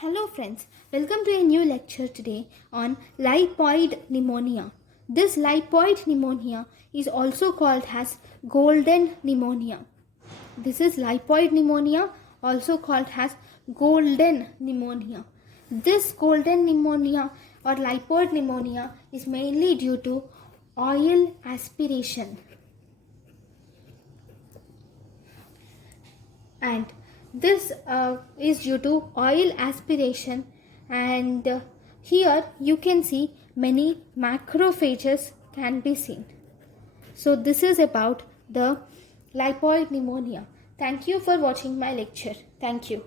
Hello friends, welcome to a new lecture today on lipoid pneumonia. This lipoid pneumonia is also called as golden pneumonia. This is lipoid pneumonia, also called as golden pneumonia. This golden pneumonia or lipoid pneumonia is mainly due to oil aspiration. And this is due to oil aspiration, and here you can see many macrophages can be seen. So this is about the lipoid pneumonia. Thank you for watching my lecture. Thank you.